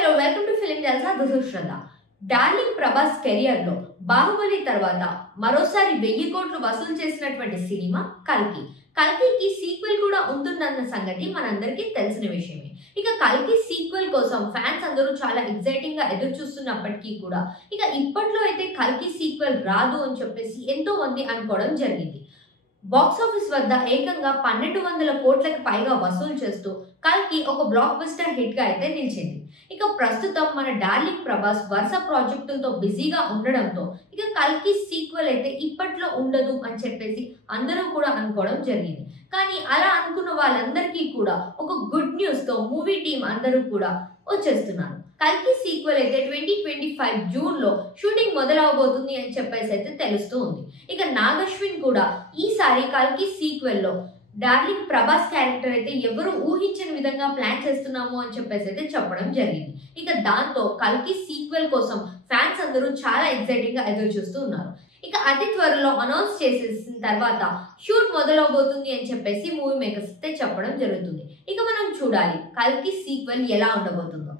Hello welcome to film Jalsa. This is Shraddha. Darling Prabhas career లో బాహుబలి తర్వాత మరోసారి 1000 కోట్లు వసూలు చేసినటువంటి సినిమా కల్కి. కల్కికి సీక్వెల్ కూడా ఉంటుందన్న సంగతి మనందరికీ తెలిసిన విషయమే. ఇక కల్కి సీక్వెల్ కోసం ఫ్యాన్స్ అందరూ చాలా ఎక్సైటింగ్ గా ఎదురు చూస్తున్నప్పటికీ కూడా ఇక ఇప్పట్లో అయితే కల్కి సీక్వెల్ రాదు అని చెప్పేసి ఎంతో మంది అనుకోవడం జరిగింది. బాక్స్ ఆఫీస్ వద్ద ఏకంగా 1200 కోట్లకు పైగా వసూలు చేస్తూ కల్కి ఒక బ్లాక్ బస్టర్ హిట్ గా అయితే నిలిచింది. ఇక ప్రస్తుతం మన డార్లింగ్ ప్రభాస్ వరుస ప్రాజెక్టులతో బిజీగా ఉండడంతో ఇక కల్కి సీక్వెల్ అయితే ఇప్పట్లో ఉండదు అని చెప్పేసి అందరూ కూడా అనుకోవడం జరిగింది. కానీ అలా అనుకున్న వాళ్ళందరికీ కూడా ఒక గుడ్ న్యూస్ తో మూవీ టీం అందరూ కూడా వచ్చేస్తున్నారు. కల్కి సీక్వెల్ అయితే 2025 జూన్ లో షూటింగ్ మొదలవబోతుంది అని చెప్పేసి అయితే తెలుస్తూ ఉంది. ఇక నాగశ్విన్ కూడా ఈసారి కల్కి సీక్వెల్ లో డార్లింగ్ ప్రభాస్ క్యారెక్టర్ అయితే ఎవరు ఊహించని విధంగా ప్లాన్ చేస్తున్నాము అని చెప్పేసి అయితే చెప్పడం జరిగింది. ఇక దాంతో కల్కి సీక్వెల్ కోసం ఫ్యాన్స్ అందరూ చాలా ఎక్సైటింగ్ గా ఎదురు చూస్తూ ఉన్నారు. ఇక అతి త్వరలో అనౌన్స్ చేసేసిన తర్వాత షూట్ మొదలవబోతుంది అని చెప్పేసి మూవీ మేకర్స్ అయితే చెప్పడం జరుగుతుంది. ఇక మనం చూడాలి కల్కి సీక్వెల్ ఎలా ఉండబోతుందో.